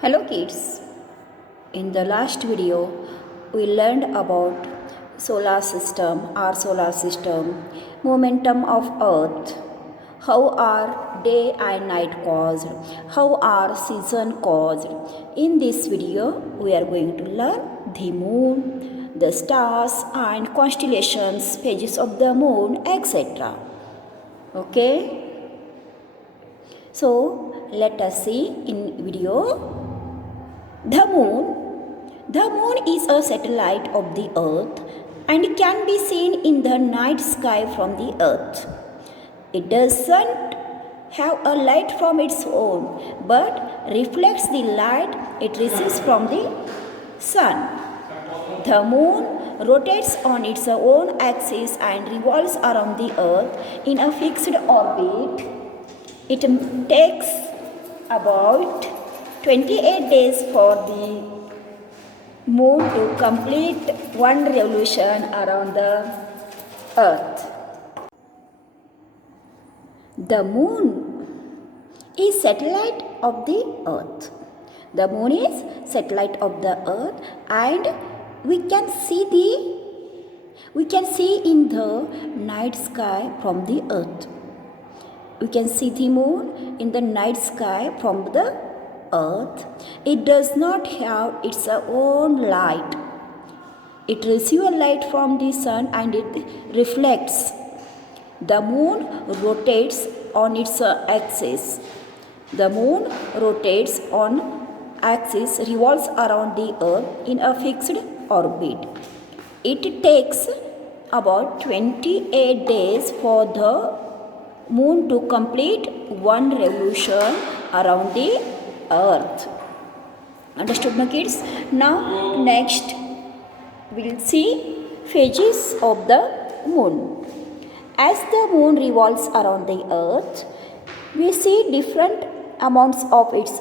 Hello kids. In the last video we learned about our solar system, momentum of earth, how are day and night caused, how are season caused. In this video we are going to learn the moon, the stars and constellations, phases of the moon, etc. Okay? So let us see in video. The moon is a satellite of the earth and can be seen in the night sky from the earth. It doesn't have a light from its own but reflects the light it receives from the sun. The moon rotates on its own axis and revolves around the earth in a fixed orbit. It takes about 28 days for the moon to complete one revolution around the earth. The moon is satellite of the earth. The moon is satellite of the earth and we can see in the night sky from the earth. We can see the moon in the night sky from the earth. It does not have its own light. It receives light from the sun and it reflects. The moon rotates on its axis. The moon rotates on axis, revolves around the earth in a fixed orbit. It takes about 28 days for the moon to complete one revolution around the earth. Understood, my kids? Now next we'll see phases of the moon. As the moon revolves around the earth, we see different amounts of its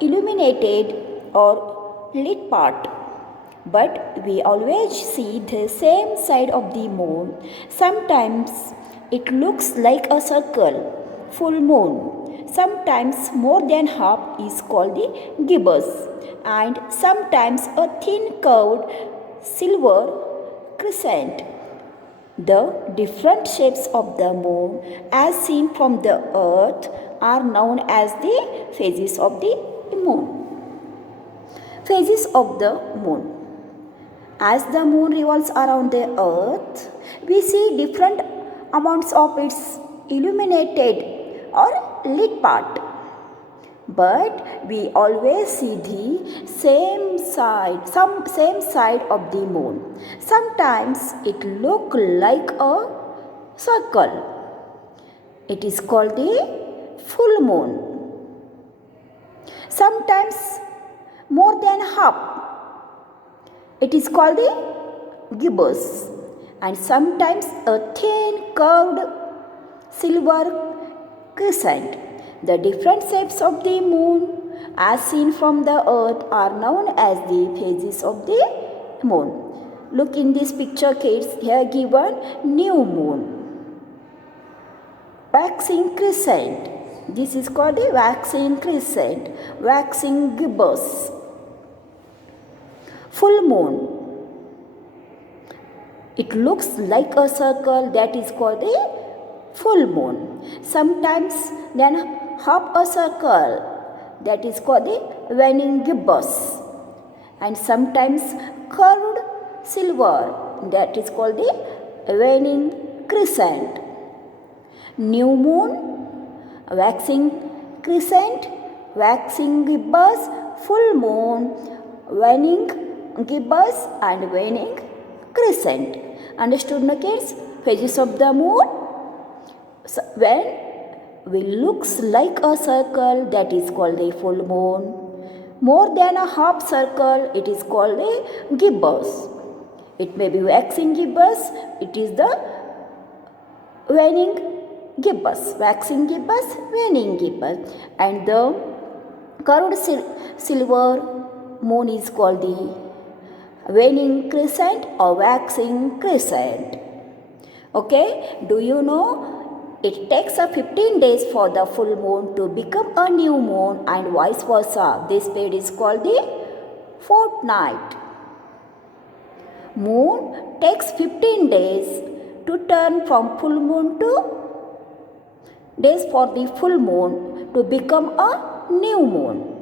illuminated or lit part, but we always see the same side of the moon. Sometimes it looks like a circle, full moon. Sometimes more than half is called the gibbous, and sometimes a thin curved silver crescent. The different shapes of the moon as seen from the earth are known as the phases of the moon. Phases of the moon. As the moon revolves around the earth, we see different amounts of its illuminated or lit part, but we always see the same side of the moon. Sometimes it looks like a circle. It is called the full moon. Sometimes more than half. It is called the gibbous, and sometimes a thin curved silver crescent. The different shapes of the moon as seen from the earth are known as the phases of the moon. Look in this picture, kids. Here given new moon, waxing crescent. This is called the waxing crescent, waxing gibbous. Full moon. It looks like a circle, that is called the full moon. Sometimes then half a circle, that is called the waning gibbous. And sometimes curved silver, that is called the waning crescent. New moon, waxing crescent, waxing gibbous, full moon, waning gibbous and waning crescent. Understood, my kids? Phases of the moon. So, when it looks like a circle, that is called a full moon. More than a half circle, it is called a gibbous. It may be waxing gibbous. It is the waning gibbous. Waxing gibbous, waning gibbous. And the curved silver moon is called the waning crescent or waxing crescent. Okay, do you know It takes 15 days for the full moon to become a new moon and vice versa. This period is called the fortnight. Moon takes 15 days to turn from full moon to days for the full moon to become a new moon.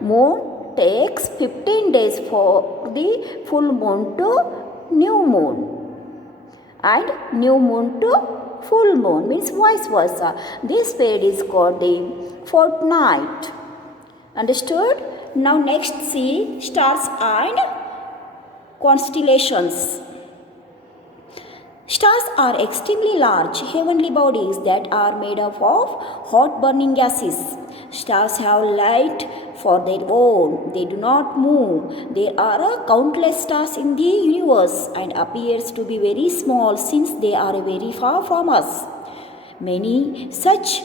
Moon takes 15 days for the full moon to new moon, and new moon to full moon means vice versa. This period is called the fortnight. Understood? Now next see stars and constellations. Stars are extremely large heavenly bodies that are made up of hot burning gases. Stars have light for their own. They do not move. There are countless stars in the universe and appears to be very small since they are very far from us. Many such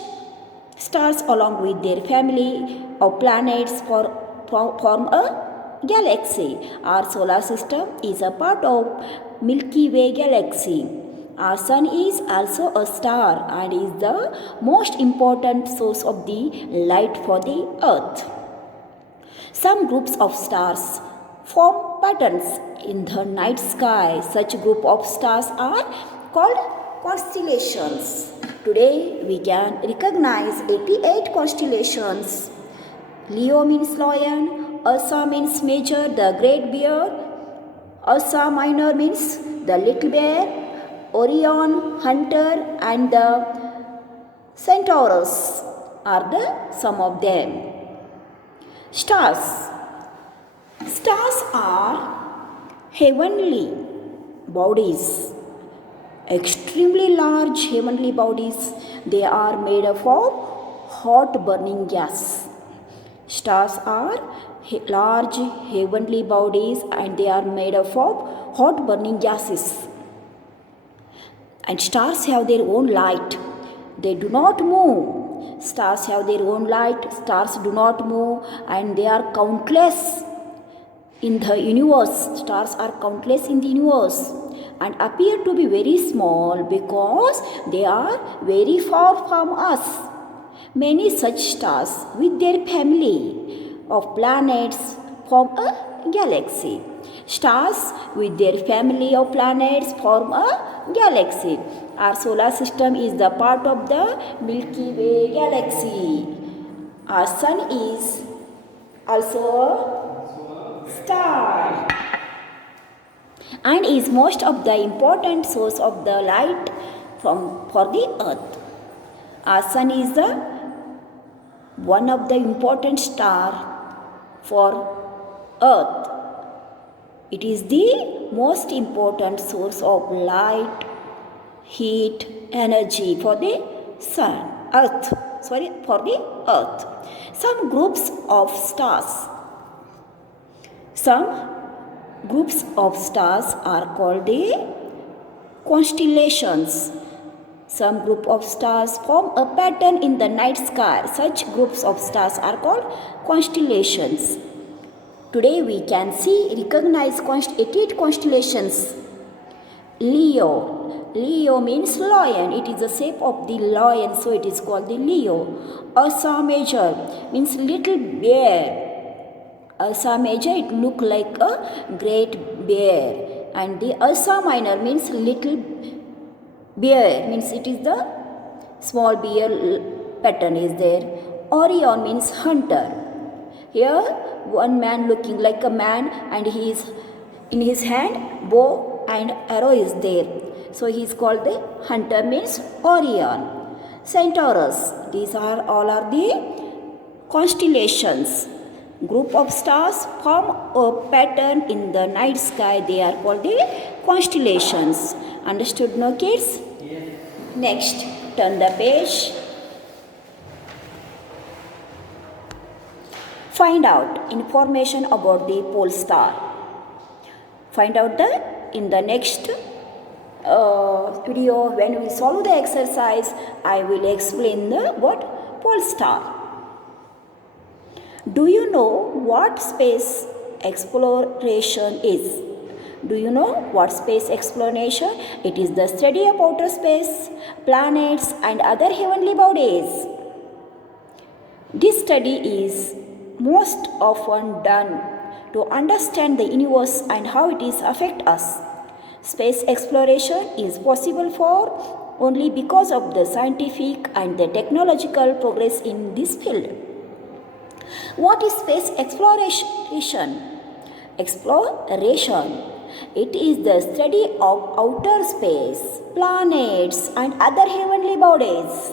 stars along with their family of planets form a galaxy. Our solar system is a part of Milky Way galaxy. Our sun is also a star and is the most important source of the light for the earth. Some groups of stars form patterns in the night sky. Such group of stars are called constellations. Today we can recognize 88 constellations. Leo means lion, Ursa means major, the great bear, Ursa minor means the little bear, Orion, hunter, and the Centaurus are the some of them. Stars. Stars are heavenly bodies, extremely large heavenly bodies. They are made up of hot burning gas. Stars are large heavenly bodies and they are made up of hot burning gases. And stars have their own light. They do not move. Stars have their own light. Stars do not move and they are countless in the universe. Stars are countless in the universe and appear to be very small because they are very far from us. Many such stars with their family of planets form a galaxy. Stars with their family of planets form a galaxy. Our solar system is the part of the Milky Way galaxy. Our sun is also a star and is most of the important source of the light for the earth. Our sun is the one of the important star for earth. It is the most important source of light, heat, energy for the for the earth. Some groups of stars are called the constellations. Some group of stars form a pattern in the night sky. Such groups of stars are called constellations. Today we can recognize 88 constellations. Leo. Leo means lion. It is the shape of the lion, so it is called the Leo. Ursa Major means little bear. Ursa Major, it looks like a great bear. And the Ursa Minor means little bear, means it is the small bear pattern is there. Orion means hunter. Here one man looking like a man and he is in his hand bow and arrow is there. So he is called the hunter means Orion. Centaurus, these are all are the constellations. Group of stars form a pattern in the night sky. They are called the constellations. Understood, no kids? Yes. Next, turn the page. Find out information about the pole star. Find out in the next video when we solve the exercise. I will explain the pole star. Do you know what space exploration is? Do you know what space exploration? It is the study of outer space, planets and other heavenly bodies. This study is most often done to understand the universe and how it is affect us. Space exploration is possible for only because of the scientific and the technological progress in this field. What is space exploration? Exploration. It is the study of outer space, planets and other heavenly bodies.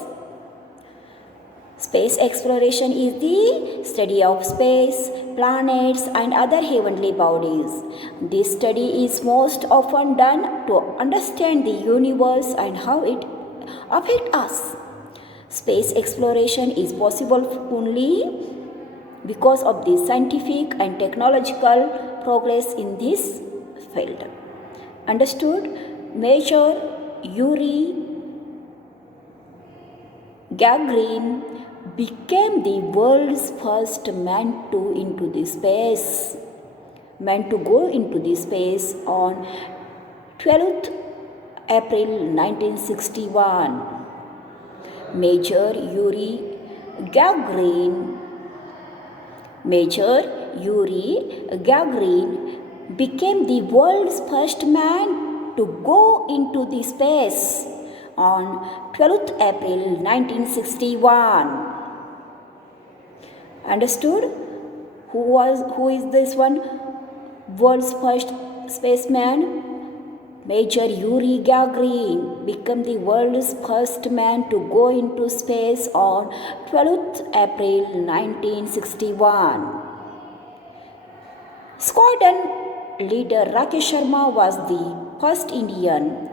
Space exploration is the study of space, planets and other heavenly bodies. This study is most often done to understand the universe and how it affects us. Space exploration is possible only because of the scientific and technological progress in this field. Understood? Major Yuri Gagarin became the world's first man to go into the space on 12th April 1961. Major Yuri Gagarin became the world's first man to go into the space on 12th April 1961. Understood? Who is this one? World's first spaceman? Major Yuri Gagarin became the world's first man to go into space on 12th April 1961. Squadron leader Rakesh Sharma was the first Indian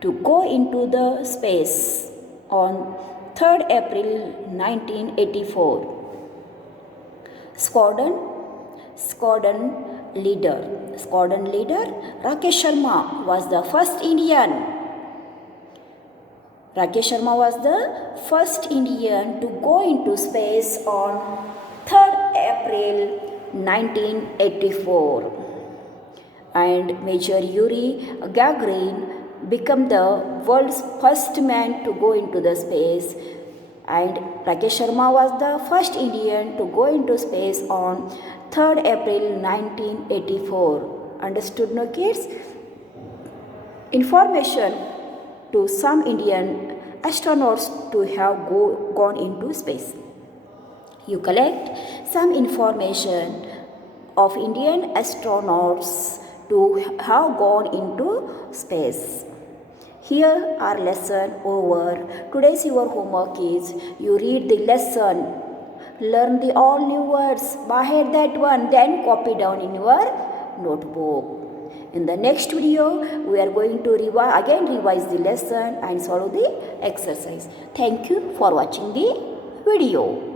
to go into the space on 3rd April 1984. Squadron leader Rakesh Sharma was the first Indian. Rakesh Sharma was the first Indian to go into space on 3rd April 1984. And Major Yuri Gagarin became the world's first man to go into the space, and Rakesh Sharma was the first Indian to go into space on 3rd April 1984. Understood, no kids? Information to some Indian astronauts to have gone into space. You collect some information of Indian astronauts to have gone into space. Here are lesson over. Today's your homework is you read the lesson, learn the all new words, by head that one, then copy down in your notebook. In the next video, we are going to revise the lesson and solve the exercise. Thank you for watching the video.